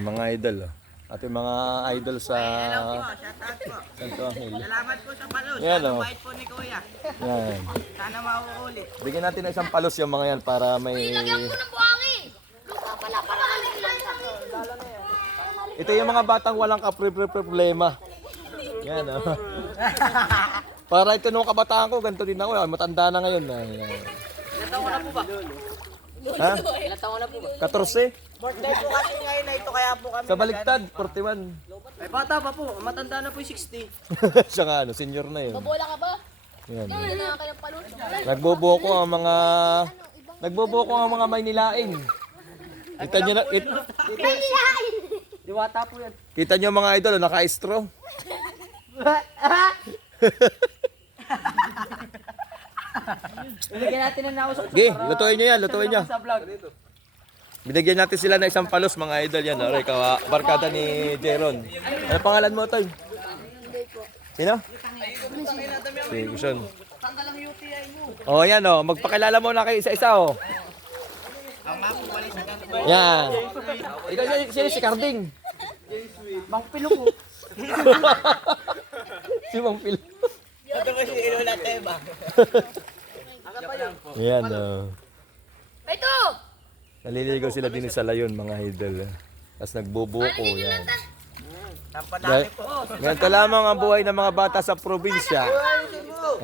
Yan, mga idol. Oh. Ating mga idol sa Hello po, shoutout po. Santo Angel. Salamat po sa palos. Yan, Ano oh. bait po ni Kuya. Yan. Sana mauulit. Bigyan natin ng isang palos yung mga yan para may... Lagyan ko ng buhangin. Lupa pala para malilan. Ito yung mga batang walang problema. Yan, oh. Para ito nung kabataan ko, ganito din ako. Matanda na ngayon. Ilan taon na po ba? Ha? Ilan taon na po ba? 14? Birthday po kasi ngayon na ito kaya po kami. Sa baliktad, 41. Ay bata pa po, matanda na po yung 60. Siya nga, ano, senior na yun. Bola ka ba? Yan. Wala na ka ng paluto. Nagbobuko ang mga... Nagbobuko ang mga Maynilain. Kita nyo na... Diwata po yan. Kita nyo mga idol, naka-straw. Bigyan natin ng nausap Gi, lutuin nyo yan, lutuin nyo. sa vlog. Binigyan natin sila ng isang palos mga idol yan. Aray, barkada ni Jeron. Ano pangalan mo, Toy? Sino? Si Guson. Oh, yan oh. Magpakilala mo na kayo isa-isa oh. Yan. Ikaw si Carding. Mang Pilo po. Si Mang Pil. Ito kasi inulat tayo ba? Yan oh. Ito! Naliligaw sila din sa layon mga idol. Tapos nagbubuko yan. Tampadami po. Ganito lamang ang buhay ng mga bata sa probinsya.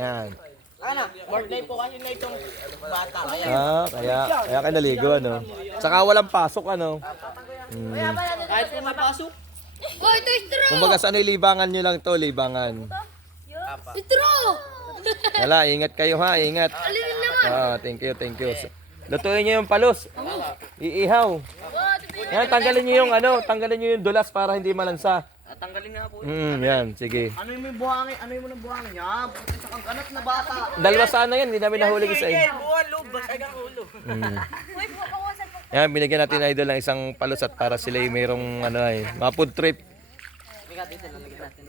Yan. Ano? Birthday po kasi na itong bata. Kaya Kaya kayo naligo ano. Saka walang pasok ano. kahit po mapasok. Oh, ito straw! Kumbaga sa ano libangan nyo lang to, libangan. Straw! Wala, ingat kayo ha, ingat. Alinin naman! Thank you, thank you. Lutuin nyo yung palos. Iihaw. Yan, tanggalin nyo yung ano, tanggalin nyo yung dulas para hindi malansa. Tanggalin nga po. Yan, sige. Ano yung buhangin? Ano yung buhangin? Yan, puti sa kangkanat na bata. Dalawa sana yan, hindi namin nahuli isa eh. Buwan, lubas, ay kang ulo. Yan, binigyan natin na idol ng isang palos at para sila ay mayroong ano ay, mga food trip. Bigat ito, lalagyan natin.